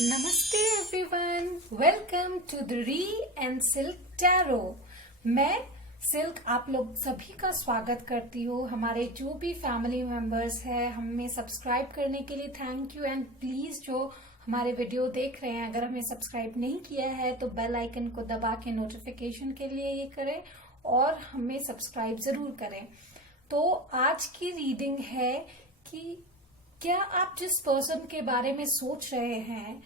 नमस्ते everyone, welcome to the ray and Silk Tarot. मैं Silk आप लोग सभी का स्वागत करती हूँ। हमारे जो भी फैमिली मेंबर्स हैं, हमें सब्सक्राइब करने के लिए थैंक यू। एंड प्लीज जो हमारे वीडियो देख रहे हैं, अगर हमें सब्सक्राइब नहीं किया है तो बेल आइकन को दबा के नोटिफिकेशन के लिए ये करें और हमें सब्सक्राइब जरूर करें। तो आज की रीडिंग है कि क्या आप जिस पर्सन के बारे में सोच रहे हैं,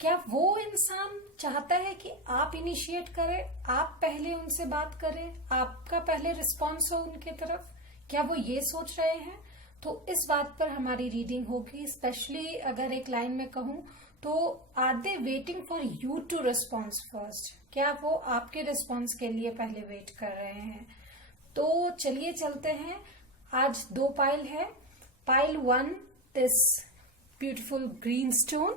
क्या वो इंसान चाहता है कि आप इनिशिएट करें, आप पहले उनसे बात करें, आपका पहले रिस्पॉन्स हो उनके तरफ? क्या वो ये सोच रहे हैं? तो इस बात पर हमारी रीडिंग होगी। स्पेशली अगर एक लाइन में कहूं तो are they waiting for you to response first? क्या वो आपके रिस्पॉन्स के लिए पहले वेट कर रहे हैं? तो चलिए चलते हैं। आज दो पाइल है। Pile 1 this beautiful green stone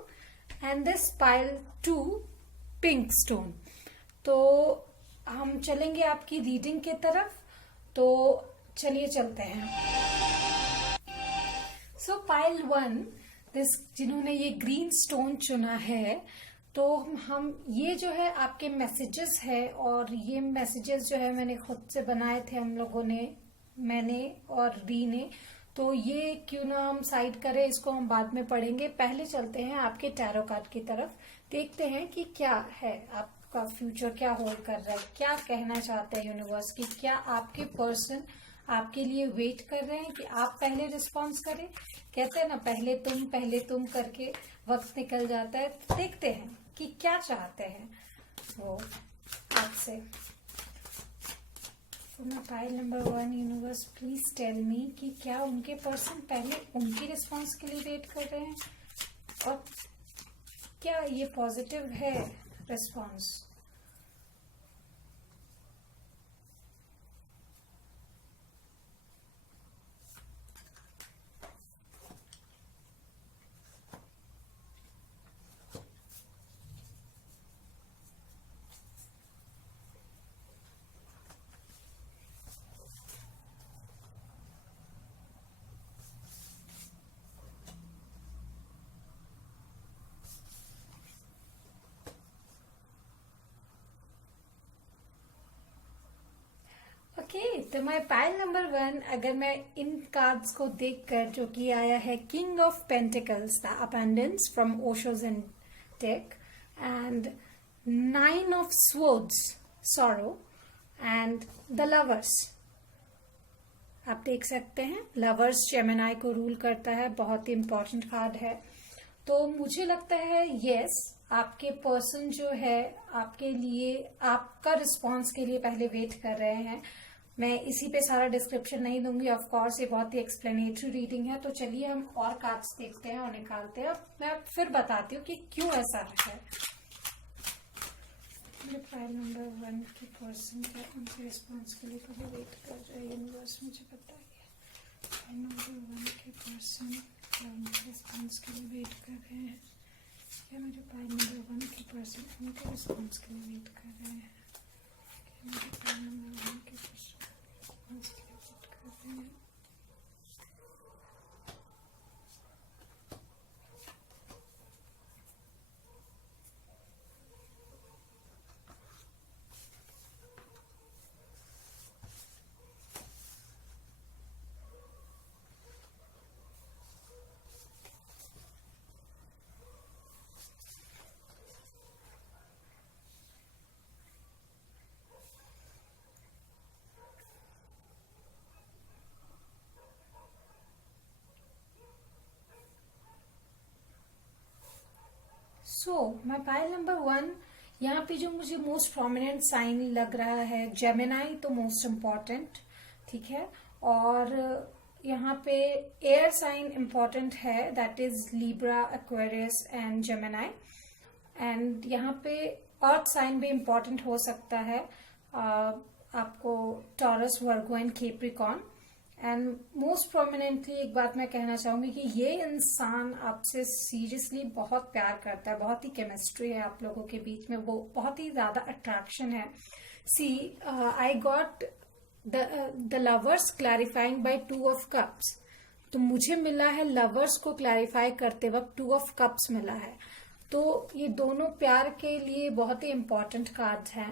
and this pile 2 pink stone। तो हम चलेंगे आपकी रीडिंग के तरफ। तो चलिए चलते हैं। सो पाइल 1 दिस, जिन्होंने ये ग्रीन स्टोन चुना है, तो हम ये जो है आपके मैसेजेस है, और ये मैसेजेस जो है मैंने खुद से बनाए थे, हम लोगों ने, मैंने और री ने। तो ये क्यों ना हम साइड करें, इसको हम बाद में पढ़ेंगे। पहले चलते हैं आपके टैरो कार्ड की तरफ, देखते हैं कि क्या है आपका फ्यूचर, क्या होल्ड कर रहा है, क्या कहना चाहते हैं यूनिवर्स की। क्या आपके पर्सन आपके लिए वेट कर रहे हैं कि आप पहले रिस्पॉन्स करें? कहते हैं ना, पहले तुम करके वक्त निकल जाता है। तो देखते हैं कि क्या चाहते हैं वो आपसे। Pile number 1, universe please tell me कि क्या उनके पर्सन पहले उनकी रिस्पॉन्स के लिए वेट कर रहे हैं, और क्या ये पॉजिटिव है रिस्पॉन्स? ओके, तो माय पाइल नंबर 1, अगर मैं इन कार्ड्स को देखकर, जो कि आया है king of pentacles, the abundance from ओशोज and take, and 9 of swords, sorrow, and the lovers. आप देख सकते हैं लवर्स जेमिनी को रूल करता है, बहुत ही इंपॉर्टेंट कार्ड है। तो मुझे लगता है यस, आपके पर्सन जो है आपके लिए, आपका रिस्पॉन्स के लिए पहले वेट कर रहे हैं। मैं इसी पे सारा डिस्क्रिप्शन नहीं दूंगी, ऑफ कोर्स ये बहुत ही एक्सप्लेनेटरी रीडिंग है। तो चलिए हम और कार्ड्स देखते हैं और निकालते हैं। मैं फिर बताती हूँ कि क्यों ऐसा है। मेरे फाइल नंबर 1 के पर्सन क्या उनके रिस्पॉन्स के लिए पहले वेट कर रहे हैं, यूनिवर्स मुझे बताइए। फाइल नंबर 1 के पर्सन क्या उनके रिस्पॉन्स के लिए वेट कर रहे हैं? क्या मेरे फाइल नंबर 1 के पर्सन उनके रिस्पॉन्स के लिए वेट कर रहे हैं? क्या मेरे फाइल नंबर 1 के पर्सन रिस्पॉन्स के लिए वेट कर रहे हैं? सो माय पाइल नंबर 1, यहाँ पे जो मुझे मोस्ट प्रोमिनेंट साइन लग रहा है जेमिनी, तो मोस्ट इम्पॉर्टेंट, ठीक है। और यहाँ पे एयर साइन इम्पॉर्टेंट है, that is Libra, Aquarius and Gemini. And यहाँ पे अर्थ साइन भी इम्पॉर्टेंट हो सकता है, आपको taurus, Virgo and Capricorn. And most prominently एक बात मैं कहना चाहूंगी कि ये इंसान आपसे सीरियसली बहुत प्यार करता है, बहुत ही केमिस्ट्री है आप लोगों के बीच में, वो बहुत ही ज्यादा अट्रैक्शन है। See I got the lovers clarifying by 2 of cups. तो मुझे मिला है लवर्स को क्लैरिफाई करते वक्त 2 ऑफ कप्स मिला है। तो ये दोनों प्यार के लिए बहुत ही इम्पोर्टेंट कार्ड्स हैं।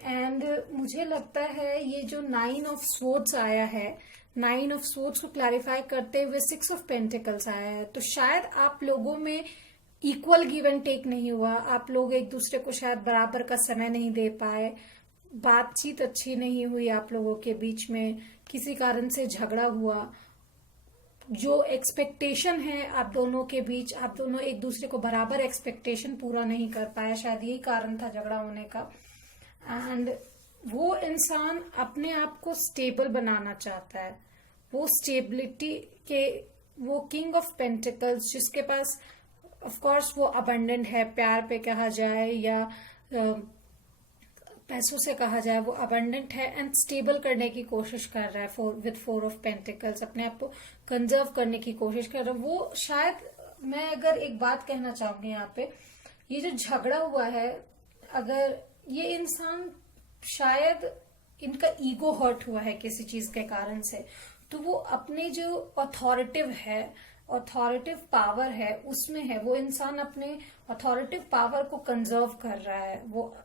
एंड मुझे लगता है ये जो 9 ऑफ स्वॉर्ड्स आया है, 9 ऑफ स्वॉर्ड्स को क्लैरिफाई करते हुए 6 ऑफ पेंटिकल्स आया है, तो शायद आप लोगों में इक्वल गिव एंड टेक नहीं हुआ। आप लोग एक दूसरे को शायद बराबर का समय नहीं दे पाए, बातचीत अच्छी नहीं हुई आप लोगों के बीच में, किसी कारण से झगड़ा हुआ। जो एक्सपेक्टेशन है आप दोनों के बीच, आप दोनों एक दूसरे को बराबर एक्सपेक्टेशन पूरा नहीं कर पाया, शायद यही कारण था झगड़ा होने का। एंड वो इंसान अपने आप को स्टेबल बनाना चाहता है, वो स्टेबिलिटी के, वो किंग ऑफ पेंटिकल्स जिसके पास ऑफ कोर्स वो अबंडेंट है, प्यार पे कहा जाए या पैसों से कहा जाए, वो अबंडेंट है एंड स्टेबल करने की कोशिश कर रहा है विद 4 ऑफ पेंटिकल्स, अपने आप को कंजर्व करने की कोशिश कर रहा है वो। शायद मैं अगर एक बात कहना चाहूंगी यहाँ पे, ये जो झगड़ा हुआ है, अगर ये इंसान शायद इनका ईगो हर्ट हुआ है किसी चीज के कारण से, तो वो अपने जो अथॉरिटिव पावर है उसमें है, वो इंसान अपने अथॉरिटिव पावर को कंजर्व कर रहा है, वो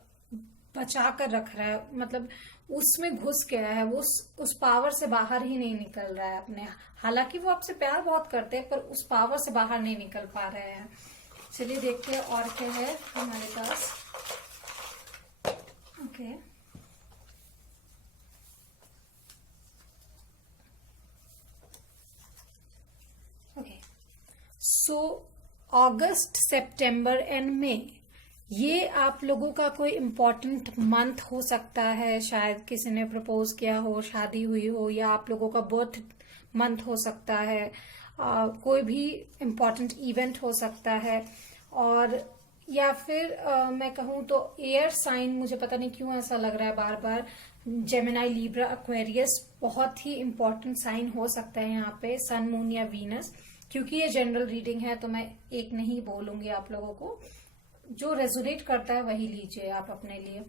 बचा कर रख रहा है, मतलब उसमें घुस गया है, वो उस पावर से बाहर ही नहीं निकल रहा है अपने। हालांकि वो आपसे प्यार बहुत करते हैं पर उस पावर से बाहर नहीं निकल पा रहे हैं। चलिए देखते हैं और क्या है हमारे पास। Okay, so August, September and मई, ये आप लोगों का कोई इम्पोर्टेंट मंथ हो सकता है। शायद किसी ने प्रपोज किया हो, शादी हुई हो, या आप लोगों का बर्थ मंथ हो सकता है, कोई भी इम्पोर्टेंट इवेंट हो सकता है। और या फिर मैं कहूँ तो एयर साइन, मुझे पता नहीं क्यों ऐसा लग रहा है बार बार, जेमिनाई, लिब्रा, एक्वेरियस बहुत ही इम्पोर्टेंट साइन हो सकता है यहाँ पे, सन, मून या वीनस। क्योंकि ये जनरल रीडिंग है तो मैं एक नहीं बोलूंगी आप लोगों को, जो रेजोनेट करता है वही लीजिए आप अपने लिए।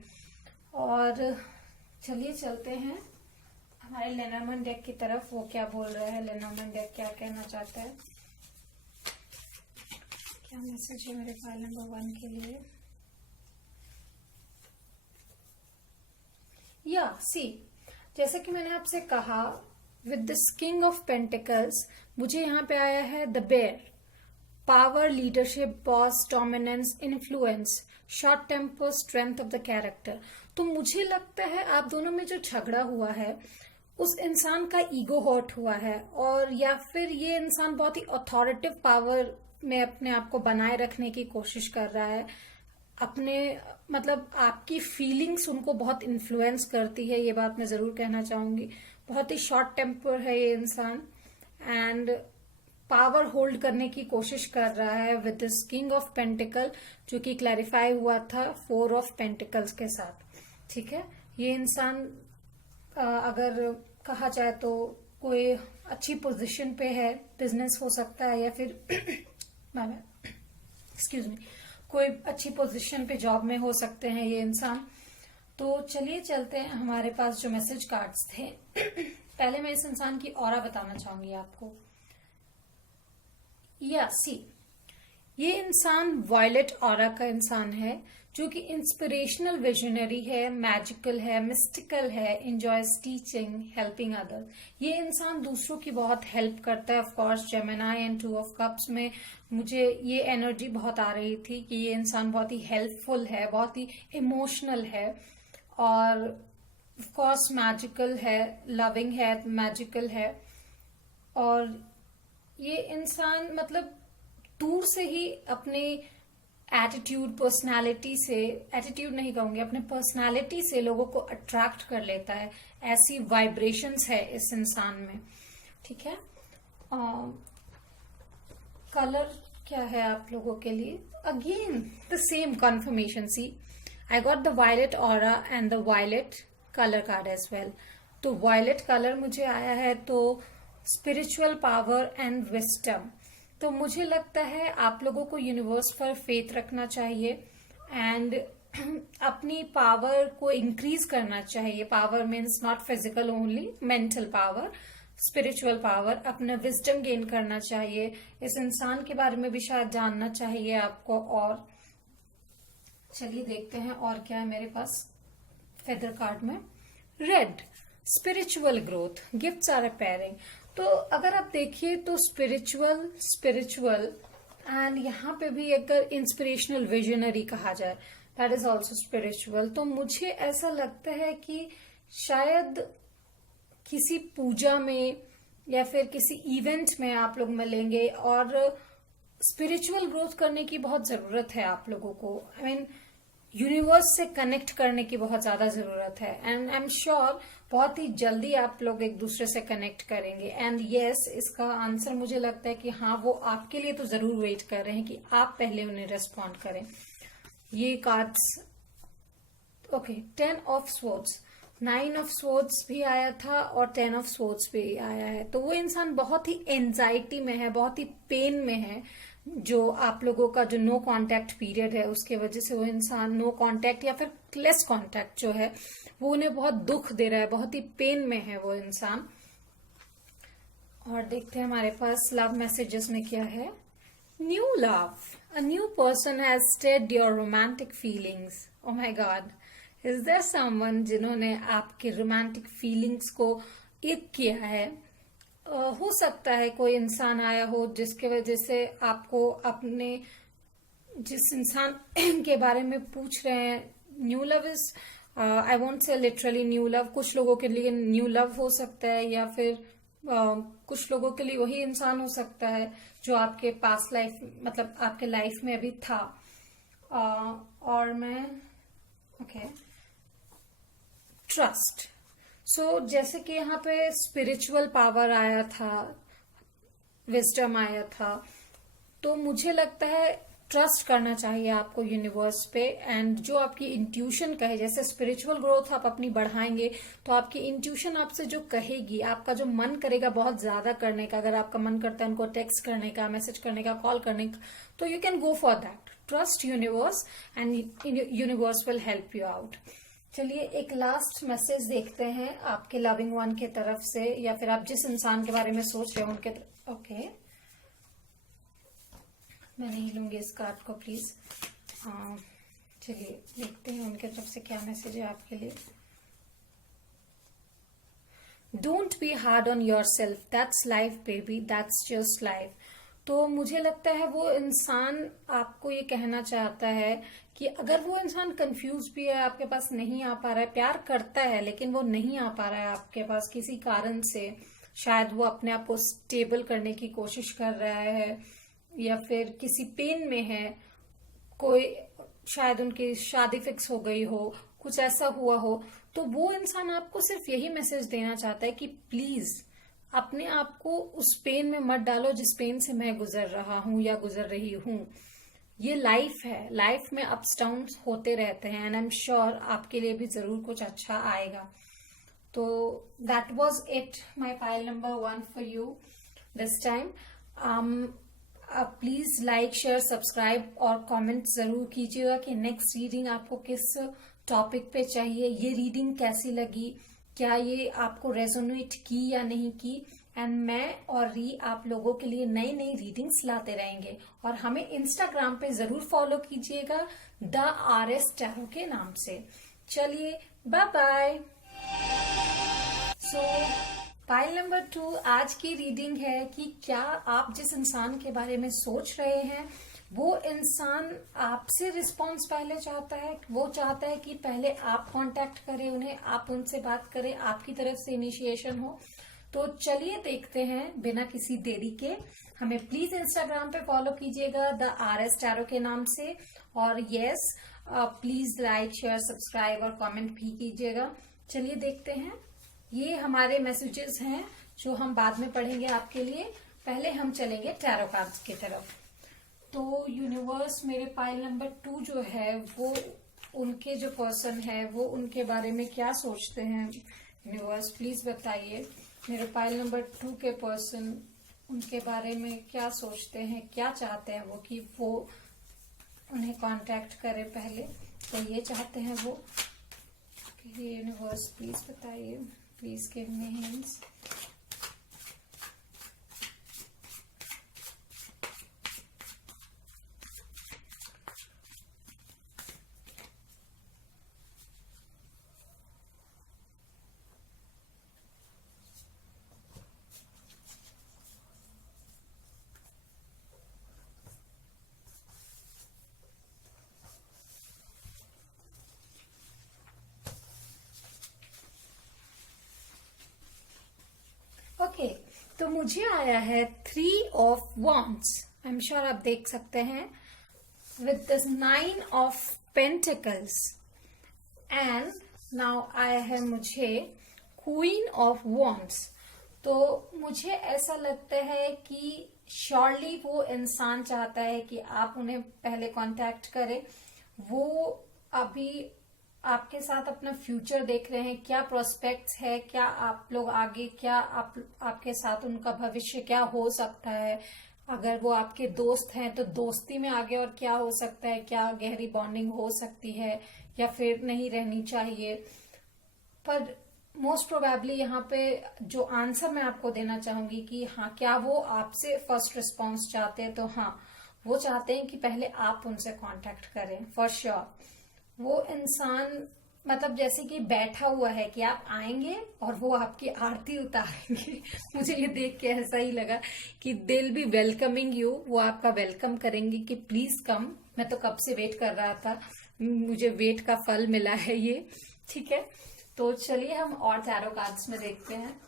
और चलिए चलते हैं हमारे लेनॉर्मैंड डेक की तरफ, वो क्या बोल रहा है, लेनॉर्मैंड डेक क्या कहना चाहता है, क्या मैसेज है मेरे फाइल नंबर 1 के लिए। या सी, जैसे कि मैंने आपसे कहा, with this king of pentacles मुझे यहाँ पे आया है the bear, power, leadership, boss, dominance, influence, short temper, strength of the character. तो मुझे लगता है आप दोनों में जो झगड़ा हुआ है उस इंसान का ईगो हर्ट हुआ है, और या फिर ये इंसान बहुत ही अथॉरिटिव पावर में अपने आप को बनाए रखने की कोशिश कर रहा है। अपने मतलब आपकी फीलिंग्स उनको बहुत इन्फ्लुएंस करती है, ये बात मैं जरूर कहना चाहूंगी। बहुत ही शॉर्ट टेम्पर है ये इंसान एंड पावर होल्ड करने की कोशिश कर रहा है with this king of pentacle, जो कि क्लैरिफाई हुआ था 4 ऑफ पेंटिकल्स के साथ। ठीक है, ये इंसान अगर कहा जाए तो कोई अच्छी पोजीशन पे है, बिजनेस हो सकता है, या फिर एक्सक्यूज मी, कोई अच्छी पोजीशन पे जॉब में हो सकते हैं ये इंसान। तो चलिए चलते हैं हमारे पास जो मैसेज कार्ड्स थे। पहले मैं इस इंसान की ऑरा बताना चाहूंगी आपको। या सी, ये इंसान वायलेट ऑरा का इंसान है, जो कि इंस्पिरेशनल, विजनरी है, मैजिकल है, मिस्टिकल है, एंजॉयज टीचिंग, हेल्पिंग अदर्स। ये इंसान दूसरों की बहुत हेल्प करता है। Of course Gemini and 2 of cups में मुझे ये एनर्जी बहुत आ रही थी कि ये इंसान बहुत ही हेल्पफुल है, बहुत ही इमोशनल है, और ऑफ कोर्स मैजिकल है, लविंग है, मैजिकल है। और ये इंसान मतलब दूर से ही अपने एटीट्यूड, पर्सनालिटी से, एटीट्यूड नहीं कहूंगी, अपने पर्सनालिटी से लोगों को अट्रैक्ट कर लेता है। ऐसी वाइब्रेशंस है इस इंसान में। ठीक है, कलर क्या है आप लोगों के लिए? Again the same confirmation. See, I got the violet aura and the violet colour card as well. तो वायलेट कलर मुझे आया है, तो स्पिरिचुअल पावर एंड विस्डम। तो मुझे लगता है आप लोगों को यूनिवर्स पर फेथ रखना चाहिए एंड अपनी पावर को इंक्रीज करना चाहिए। Power means not physical only, mental power, spiritual power, अपना विजडम गेन करना चाहिए। इस इंसान के बारे में भी शायद जानना चाहिए आपको, और चलिए देखते हैं और क्या है मेरे पास फेदर कार्ड में। Red, spiritual growth, gifts are appearing. तो अगर आप देखिए तो स्पिरिचुअल एंड यहाँ पे भी अगर इंस्पिरेशनल विजनरी कहा जाए, दैट इज ऑल्सो स्पिरिचुअल। तो मुझे ऐसा लगता है कि शायद किसी पूजा में या फिर किसी इवेंट में आप लोग मिलेंगे और स्पिरिचुअल ग्रोथ करने की बहुत जरूरत है आप लोगों को। आई मीन यूनिवर्स से कनेक्ट करने की बहुत ज्यादा जरूरत है एंड आई एम श्योर बहुत ही जल्दी आप लोग एक दूसरे से कनेक्ट करेंगे। एंड यस, इसका आंसर मुझे लगता है कि हाँ, वो आपके लिए तो जरूर वेट कर रहे हैं कि आप पहले उन्हें रेस्पॉन्ड करें। ये cards, okay, 10 of swords, 9 of swords भी आया था और 10 ऑफ स्वॉर्ड्स भी आया है। तो वो इंसान बहुत ही एंजाइटी में है, बहुत ही पेन में है। जो आप लोगों का जो नो कांटेक्ट पीरियड है उसके वजह से वो इंसान नो कांटेक्ट या फिर लेस कांटेक्ट जो है वो उन्हें बहुत दुख दे रहा है, बहुत ही पेन में है वो इंसान। और देखते हैं हमारे पास लव मैसेजेस में क्या है। New love, a new person has stirred your romantic feelings. Oh my God, is there someone जिन्होंने आपके रोमांटिक फीलिंग्स को इक किया है। हो सकता है कोई इंसान आया हो जिसके वजह से आपको अपने जिस इंसान के बारे में पूछ रहे हैं। New love is, I won't say literally new love, कुछ लोगों के लिए न्यू लव हो सकता है या फिर कुछ लोगों के लिए वही इंसान हो सकता है जो आपके पास लाइफ, मतलब आपके लाइफ में अभी था। और मैं ओके, ट्रस्ट। सो जैसे कि यहाँ पे स्पिरिचुअल पावर आया था, विजडम आया था, तो मुझे लगता है ट्रस्ट करना चाहिए आपको यूनिवर्स पे। एंड जो आपकी इंट्यूशन कहे, जैसे स्पिरिचुअल ग्रोथ आप अपनी बढ़ाएंगे तो आपकी इंट्यूशन आपसे जो कहेगी, आपका जो मन करेगा बहुत ज्यादा करने का, अगर आपका मन करता है उनको टेक्स्ट करने का, मैसेज करने का, कॉल करने का, तो you can go for that. Trust universe and universe will help you out. चलिए एक लास्ट मैसेज देखते हैं आपके लविंग वन की तरफ से, या फिर आप जिस इंसान के बारे में सोच रहे हो उनके ओके, मैं नहीं लूंगी इस कार्ड को प्लीज। चलिए देखते हैं उनके तरफ से क्या मैसेज है आपके लिए। Don't be hard on your self, that's life baby, that's just life. तो मुझे लगता है वो इंसान आपको ये कहना चाहता है कि अगर वो इंसान कंफ्यूज भी है, आपके पास नहीं आ पा रहा है, प्यार करता है लेकिन वो नहीं आ पा रहा है आपके पास किसी कारण से, शायद वो अपने आप को स्टेबल करने की कोशिश कर रहा है या फिर किसी पेन में है, कोई शायद उनकी शादी फिक्स हो गई हो, कुछ ऐसा हुआ हो, तो वो इंसान आपको सिर्फ यही मैसेज देना चाहता है कि प्लीज अपने आप को उस पेन में मत डालो जिस पेन से मैं गुजर रहा हूं या गुजर रही हूं। ये लाइफ है, लाइफ में अप्स डाउन्स होते रहते हैं एंड आई एम श्योर आपके लिए भी जरूर कुछ अच्छा आएगा। तो that was it, my pile number 1 for you this time. Please like, share, subscribe और कमेंट जरूर कीजिएगा कि नेक्स्ट रीडिंग आपको किस टॉपिक पे चाहिए, ये रीडिंग कैसी लगी, क्या ये आपको रेजोनेट की या नहीं की। एंड मैं और री आप लोगों के लिए नई नई रीडिंग्स लाते रहेंगे और हमें इंस्टाग्राम पे जरूर फॉलो कीजिएगा द RS टैरो के नाम से। चलिए bye bye. So pile number 2 आज की रीडिंग है कि क्या आप जिस इंसान के बारे में सोच रहे हैं वो इंसान आपसे रिस्पॉन्स पहले चाहता है, वो चाहता है कि पहले आप कांटेक्ट करें उन्हें, आप उनसे बात करें, आपकी तरफ से इनिशिएशन हो। तो चलिए देखते हैं बिना किसी देरी के। हमें प्लीज इंस्टाग्राम पे फॉलो कीजिएगा द RS टैरो के नाम से, और yes please like, share, subscribe और कमेंट भी कीजिएगा। चलिए देखते हैं, ये हमारे मैसेजेस हैं जो हम बाद में पढ़ेंगे आपके लिए। पहले हम चलेंगे टैरो कार्ड्स की तरफ। तो यूनिवर्स मेरे पाइल नंबर 2 जो है वो उनके जो पर्सन है वो उनके बारे में क्या सोचते हैं। यूनिवर्स प्लीज बताइए मेरे पाइल नंबर 2 के पर्सन उनके बारे में क्या सोचते हैं, क्या चाहते हैं वो कि वो उन्हें कांटेक्ट करे पहले, तो ये चाहते हैं वो। यूनिवर्स प्लीज बताइए, प्लीज गिव मी हिंट्स। तो मुझे आया है 3 of Wands। I am sure आप देख सकते हैं, with this 9 of Pentacles and now आया है मुझे Queen of Wands। तो मुझे ऐसा लगता है कि श्योरली वो इंसान चाहता है कि आप उन्हें पहले कांटेक्ट करें। वो अभी आपके साथ अपना फ्यूचर देख रहे हैं, क्या प्रोस्पेक्ट्स है, क्या आप लोग आगे, क्या आपके साथ उनका भविष्य क्या हो सकता है। अगर वो आपके दोस्त हैं तो दोस्ती में आगे और क्या हो सकता है, क्या गहरी बॉन्डिंग हो सकती है या फिर नहीं रहनी चाहिए। पर मोस्ट प्रोबेबली यहाँ पे जो आंसर मैं आपको देना चाहूंगी कि हाँ, क्या वो आपसे फर्स्ट रिस्पॉन्स चाहते हैं, तो हाँ, वो चाहते हैं कि पहले आप उनसे कांटेक्ट करें फॉर श्योर। वो इंसान मतलब जैसे कि बैठा हुआ है कि आप आएंगे और वो आपकी आरती उतारेंगे। मुझे ये देख के ऐसा ही लगा कि they will be welcoming you, वो आपका वेलकम करेंगे कि प्लीज कम। मैं तो कब से वेट कर रहा था, मुझे वेट का फल मिला है ये। ठीक है, तो चलिए हम और टैरो कार्ड्स में देखते हैं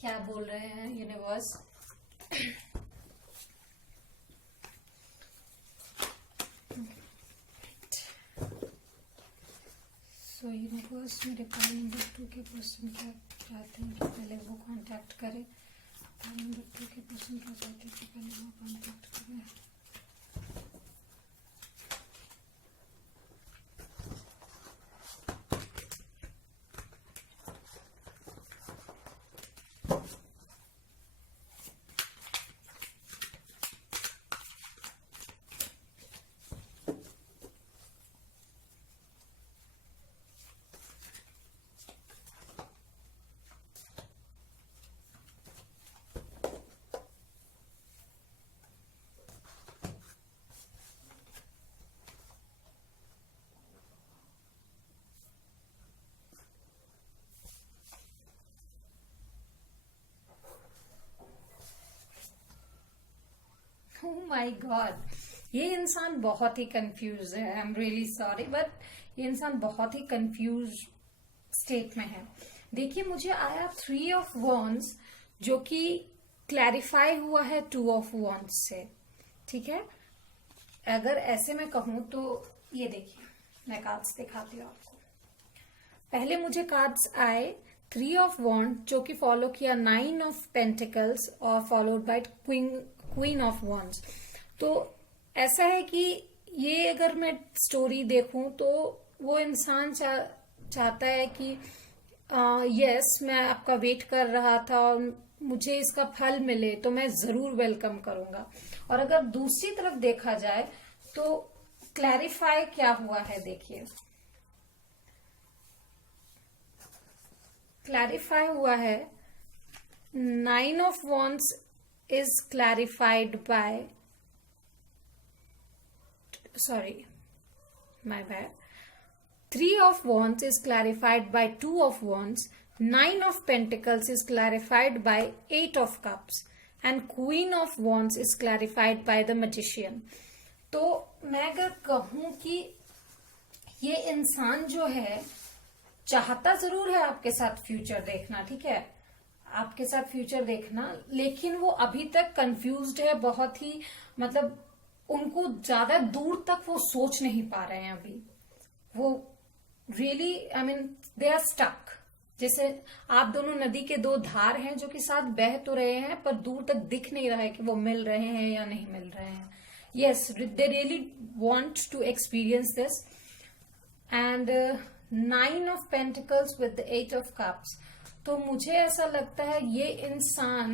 क्या बोल रहे हैं यूनिवर्स। सो यूनिवर्स मेरे कार्ड नंबर 2 के पर्सन क्या चाहते हैं कि पहले वो कांटेक्ट करें। कार्ड नंबर 2 के पर्सन क्या चाहते हैं कि पहले वो कांटेक्ट करें। Oh my God, ये इंसान बहुत ही कंफ्यूज है। I am really sorry, but ये इंसान बहुत ही कंफ्यूज स्टेट में है। देखिए, मुझे आया 3 of Wands जो कि क्लैरिफाई हुआ है 2 of Wands से। ठीक है, अगर ऐसे मैं कहूं तो ये देखिए, मैं कार्ड्स दिखाती हूँ आपको। पहले मुझे कार्ड्स आए 3 of Wands जो कि फॉलो किया 9 of Pentacles और followed by queen of wands. तो ऐसा है कि ये अगर मैं स्टोरी देखूं तो वो इंसान चाहता है कि यस, मैं आपका वेट कर रहा था और मुझे इसका फल मिले तो मैं जरूर वेलकम करूंगा। और अगर दूसरी तरफ देखा जाए तो क्लैरिफाई क्या हुआ है, देखिए क्लैरिफाई हुआ है 9 of Wands is clarified by, sorry, my bad. 3 of Wands is clarified by 2 of Wands. 9 of Pentacles is clarified by 8 of Cups. And Queen of Wands is clarified by the Magician. तो मैं अगर कहूं कि ये इंसान जो है चाहता जरूर है आपके साथ फ्यूचर देखना, ठीक है, आपके साथ फ्यूचर देखना, लेकिन वो अभी तक कंफ्यूज्ड है बहुत ही। मतलब उनको ज्यादा दूर तक वो सोच नहीं पा रहे हैं अभी। वो really I mean they are stuck. जैसे आप दोनों नदी के 2 धार हैं जो कि साथ बह तो रहे हैं पर दूर तक दिख नहीं रहा है कि वो मिल रहे हैं या नहीं मिल रहे हैं। Yes, they really want to experience this. And 9 of Pentacles with the 8 of Cups। तो मुझे ऐसा लगता है ये इंसान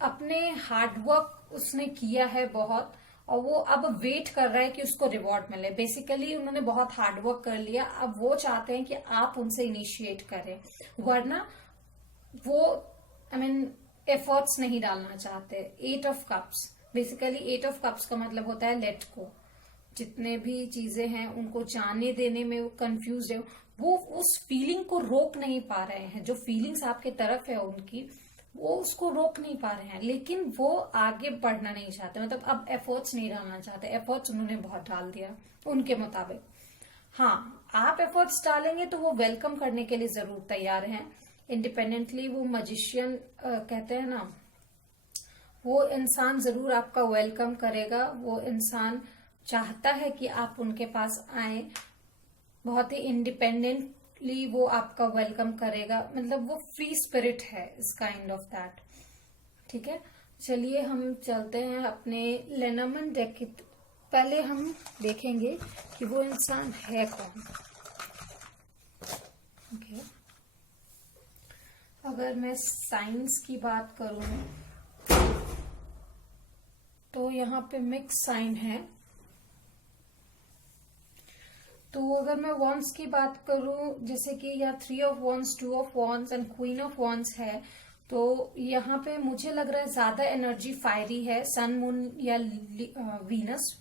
अपने हार्डवर्क उसने किया है बहुत, और वो अब वेट कर रहा है कि उसको रिवॉर्ड मिले। बेसिकली उन्होंने बहुत हार्डवर्क कर लिया, अब वो चाहते हैं कि आप उनसे इनिशिएट करें, वरना वो आई मीन एफर्ट्स नहीं डालना चाहते। 8 of Cups, basically 8 of Cups का मतलब होता है लेट गो। जितने भी चीजें हैं उनको जाने देने में वो कंफ्यूज है, वो उस फीलिंग को रोक नहीं पा रहे हैं। जो फीलिंग्स आपके तरफ है उनकी, वो उसको रोक नहीं पा रहे हैं, लेकिन वो आगे बढ़ना नहीं चाहते। मतलब अब एफर्ट्स नहीं डालना चाहते। एफर्ट्स उन्होंने बहुत डाल दिया उनके मुताबिक। हाँ, आप एफर्ट्स डालेंगे तो वो वेलकम करने के लिए जरूर तैयार हैं। इंडिपेंडेंटली वो मजिशियन कहते हैं ना, वो इंसान जरूर आपका वेलकम करेगा। वो इंसान चाहता है कि आप उनके पास आए, बहुत ही इंडिपेंडेंटली वो आपका वेलकम करेगा, मतलब वो फ्री स्पिरिट है, इस काइंड ऑफ दैट। ठीक है, चलिए हम चलते हैं अपने लेनोर्मैंड डेक की। पहले हम देखेंगे कि वो इंसान है कौन। ओके, अगर मैं साइंस की बात करूं तो यहाँ पे मिक्स साइन है। तो अगर मैं वॉन्स की बात करूं, जैसे कि यहाँ 3 of wands, 2 of wands and queen of wands है, तो यहाँ पे मुझे लग रहा है ज्यादा एनर्जी फायरी है। सन, मून या वीनस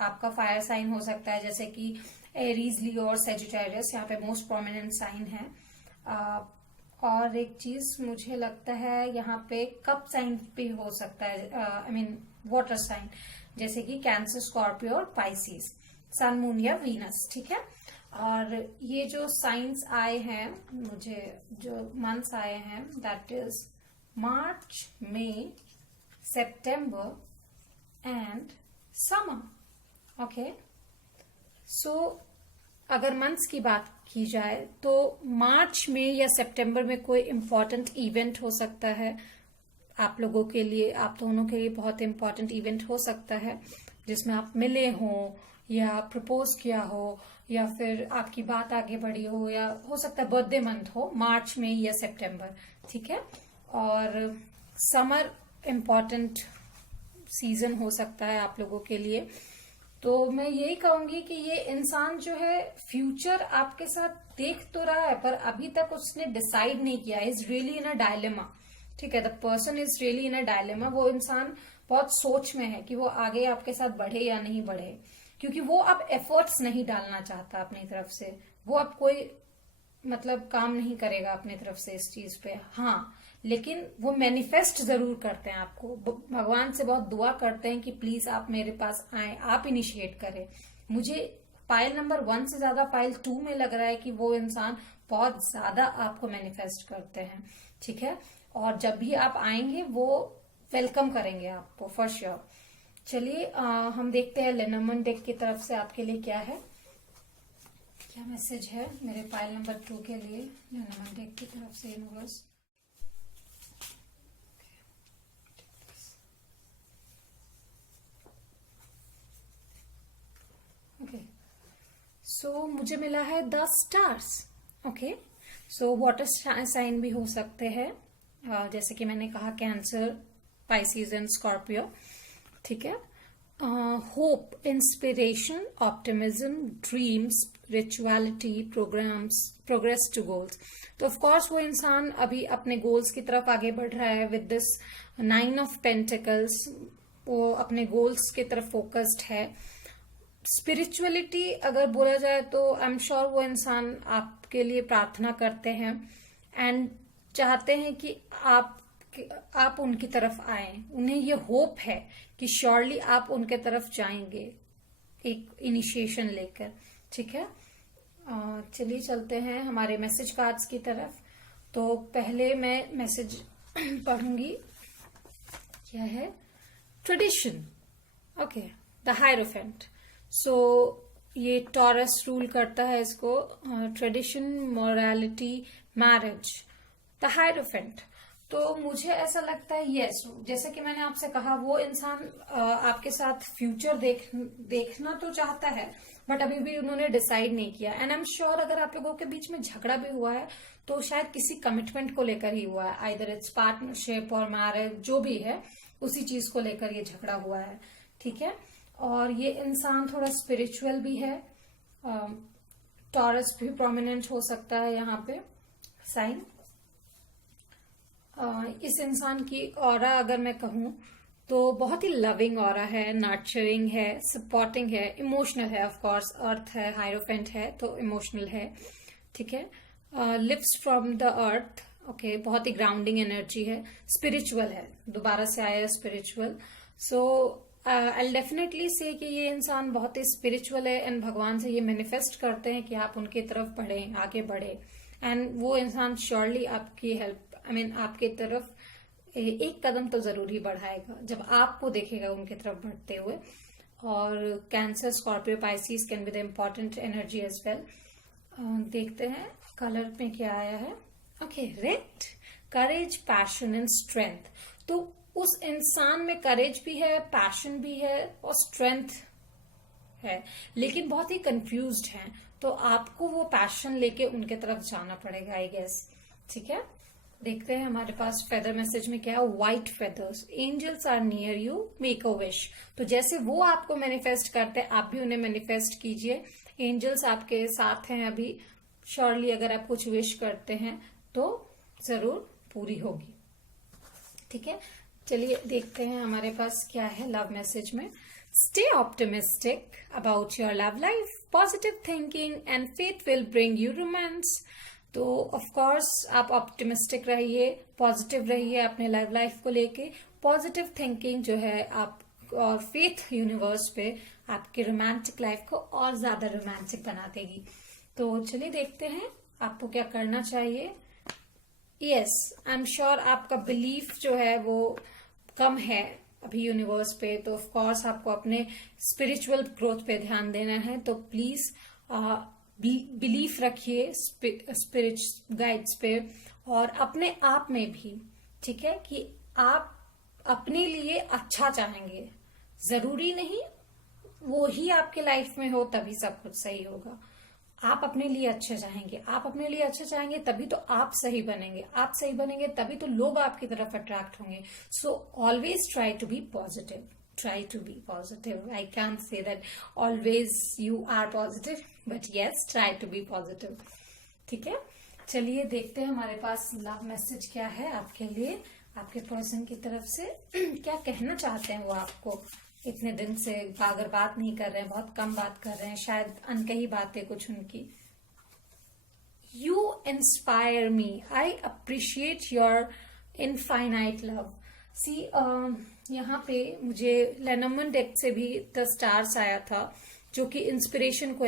आपका फायर साइन हो सकता है, जैसे कि एरीज, लियो और सेजिटेरियस यहाँ पे मोस्ट प्रोमिनेंट साइन है। और एक चीज मुझे लगता है यहाँ पे कप साइन भी हो सकता है, आई मीन वाटर साइन, जैसे कि कैंसर, स्कॉर्पियो और पाइसिस, सन, मून या वीनस। ठीक है, और ये जो साइंस आए हैं, मुझे जो मंथ्स आए हैं, that is March, May, September and summer. Okay, so अगर मंथ्स की बात की जाए तो मार्च में या सितंबर में कोई इम्पोर्टेंट इवेंट हो सकता है आप लोगों के लिए, आप दोनों के लिए बहुत इम्पोर्टेंट इवेंट हो सकता है, जिसमें आप मिले हो या प्रपोज किया हो या फिर आपकी बात आगे बढ़ी हो, या हो सकता है बर्थडे मंथ हो, मार्च में या सितंबर। ठीक है, और समर इम्पोर्टेंट सीजन हो सकता है आप लोगों के लिए। तो मैं यही कहूंगी कि ये इंसान जो है फ्यूचर आपके साथ देख तो रहा है, पर अभी तक उसने डिसाइड नहीं किया। Is really in a dilemma. ठीक है, the person is really in a dilemma. वो इंसान बहुत सोच में है कि वो आगे आपके साथ बढ़े या नहीं बढ़े, क्योंकि वो अब एफर्ट्स नहीं डालना चाहता अपनी तरफ से। वो अब कोई मतलब काम नहीं करेगा अपनी तरफ से इस चीज पे। हाँ, लेकिन वो मैनिफेस्ट जरूर करते हैं आपको, भगवान से बहुत दुआ करते हैं कि प्लीज आप मेरे पास आए, आप इनिशिएट करें। मुझे पाइल नंबर 1 से ज्यादा पाइल 2 में लग रहा है कि वो इंसान बहुत ज्यादा आपको मैनिफेस्ट करते हैं। ठीक है, और जब भी आप आएंगे वो वेलकम करेंगे आपको फॉर श्योर। चलिए हम देखते हैं लेनोर्मैंड डेक की तरफ से आपके लिए क्या है, क्या मैसेज है मेरे पाइल नंबर 2 के लिए लेनोर्मैंड डेक की तरफ से यूनिवर्स। ओके, सो मुझे मिला है 10 stars. Okay, so water sign भी हो सकते हैं, जैसे कि मैंने कहा कैंसर, पाइसिस एंड स्कॉर्पियो। ठीक है, hope, inspiration, optimism, dreams, spirituality, progress to goals. तो ऑफ कोर्स वो इंसान अभी अपने गोल्स की तरफ आगे बढ़ रहा है विद दिस 9 ऑफ पेंटिकल्स। वो अपने गोल्स की तरफ फोकस्ड है। स्पिरिचुअलिटी अगर बोला जाए तो आई एम श्योर वो इंसान आपके लिए प्रार्थना करते हैं एंड चाहते हैं कि आप उनकी तरफ आए। उन्हें ये होप है कि श्योरली आप उनके तरफ जाएंगे एक इनिशिएशन लेकर। ठीक है, चलिए चलते हैं हमारे मैसेज कार्ड्स की तरफ। तो पहले मैं मैसेज पढ़ूंगी, क्या है, tradition. Okay, the hierophant. So ये टॉरस रूल करता है इसको, tradition, morality, marriage, the hierophant. तो मुझे ऐसा लगता है यस, जैसे कि मैंने आपसे कहा, वो इंसान आपके साथ फ्यूचर देखना तो चाहता है, बट अभी भी उन्होंने डिसाइड नहीं किया। एंड आई एम श्योर अगर आप लोगों के बीच में झगड़ा भी हुआ है तो शायद किसी कमिटमेंट को लेकर ही हुआ है, आइदर इट्स पार्टनरशिप और मैरिज, जो भी है उसी चीज को लेकर ये झगड़ा हुआ है। ठीक है, और ये इंसान थोड़ा स्पिरिचुअल भी है। टॉरस भी प्रोमिनेंट हो सकता है यहाँ पे साइन। इस इंसान की ऑरा अगर मैं कहूं तो बहुत ही लविंग ऑरा है, नर्चरिंग है, सपोर्टिंग है, इमोशनल है। ऑफ कोर्स अर्थ है, हायरोफेंट है तो इमोशनल है। ठीक है, lives from the earth. Okay, बहुत ही ग्राउंडिंग एनर्जी है, स्पिरिचुअल है, दोबारा से आया स्पिरिचुअल। सो आई डेफिनेटली से कि ये इंसान बहुत ही स्पिरिचुअल है एंड भगवान से ये मैनिफेस्ट करते हैं कि आप उनकी तरफ बढ़े, आगे बढ़े। एंड वो इंसान श्योरली आपकी हेल्प आपके तरफ एक कदम तो जरूर ही बढ़ाएगा जब आपको देखेगा उनकी तरफ बढ़ते हुए। और cancer, Scorpio, Pisces can be the important energy as well. देखते हैं कलर में क्या आया है। Okay, red, courage, passion and strength. तो उस इंसान में करेज भी है, पैशन भी है और स्ट्रेंथ है, लेकिन बहुत ही कंफ्यूज्ड है। तो आपको वो पैशन लेके उनके तरफ जाना पड़ेगा आई गेस। ठीक है, देखते हैं हमारे पास फेदर मैसेज में क्या है। White feathers, angels are near you, make a wish. तो जैसे वो आपको मैनिफेस्ट करते हैं आप भी उन्हें मैनिफेस्ट कीजिए। एंजल्स आपके साथ हैं अभी। श्योरली अगर आप कुछ विश करते हैं तो जरूर पूरी होगी। ठीक है, चलिए देखते हैं हमारे पास क्या है लव मैसेज में। Stay optimistic about your love life, positive thinking and faith will bring you romance. तो ऑफ कोर्स आप ऑप्टिमिस्टिक रहिए, पॉजिटिव रहिए अपने लव लाइफ को लेके। पॉजिटिव थिंकिंग जो है आप और फेथ यूनिवर्स पे आपके रोमांटिक लाइफ को और ज्यादा रोमांटिक बना देगी। तो चलिए देखते हैं आपको क्या करना चाहिए। यस, आई एम श्योर आपका बिलीफ जो है वो कम है अभी यूनिवर्स पे, तो ऑफ कोर्स आपको अपने स्पिरिचुअल ग्रोथ पे ध्यान देना है। तो प्लीज बिलीफ रखिए स्पिरिट गाइड्स पे और अपने आप में भी। ठीक है, कि आप अपने लिए अच्छा चाहेंगे, जरूरी नहीं वो ही आपके लाइफ में हो तभी सब कुछ सही होगा। आप अपने लिए अच्छा चाहेंगे, आप अपने लिए अच्छा चाहेंगे तभी तो आप सही बनेंगे, आप सही बनेंगे तभी तो लोग आपकी तरफ अट्रैक्ट होंगे। So always try to be positive, try to be positive. I can't say that always you are positive, but yes, try to be positive. ठीक है, चलिए देखते हैं हमारे पास लव मैसेज क्या है आपके लिए, आपके पर्सन की तरफ से। क्या कहना चाहते हैं वो आपको। इतने दिन से अगर बात नहीं कर रहे हैं, बहुत कम बात कर रहे हैं, शायद अनकही बातें कुछ उनकी। You inspire me. I appreciate your infinite love. सी यहाँ पे मुझे लेनोमन डेक से भी द स्टार्स आया था जो कि इंस्पिरेशन को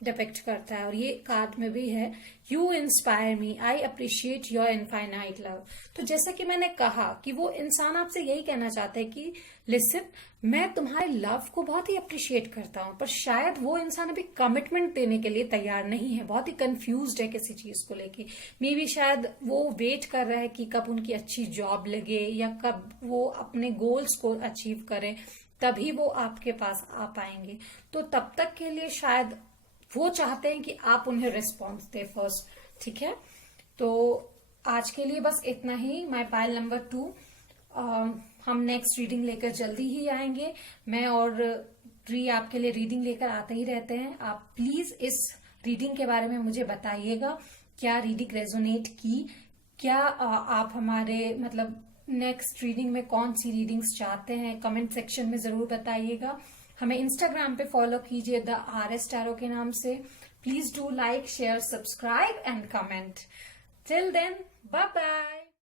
डिपिक्ट करता है, और ये कार्ड में भी है you inspire me, I appreciate your infinite love. तो जैसा कि मैंने कहा कि वो इंसान आपसे यही कहना चाहता है कि लिसन, मैं तुम्हारे लव को बहुत ही अप्रिशिएट करता हूं, पर शायद वो इंसान अभी कमिटमेंट देने के लिए तैयार नहीं है, बहुत ही कंफ्यूज्ड है किसी चीज को लेके। मे बी शायद वो वेट कर रहा है कि कब उनकी अच्छी जॉब लगे या कब वो अपने गोल्स को अचीव करें, तभी वो आपके पास आ पाएंगे। तो तब तक के लिए शायद वो चाहते हैं कि आप उन्हें रिस्पॉन्स दे फर्स्ट। ठीक है, तो आज के लिए बस इतना ही। माय पाइल नंबर 2, हम नेक्स्ट रीडिंग लेकर जल्दी ही आएंगे। मैं और री आपके लिए रीडिंग लेकर आते ही रहते हैं। आप प्लीज इस रीडिंग के बारे में मुझे बताइएगा, क्या रीडिंग रेजोनेट की, क्या आप हमारे नेक्स्ट रीडिंग में कौन सी रीडिंग्स चाहते हैं, कमेंट सेक्शन में जरूर बताइएगा। हमें इंस्टाग्राम पे फॉलो कीजिए द RS टैरो के नाम से। Please do like, share, subscribe and comment. Till then, bye bye.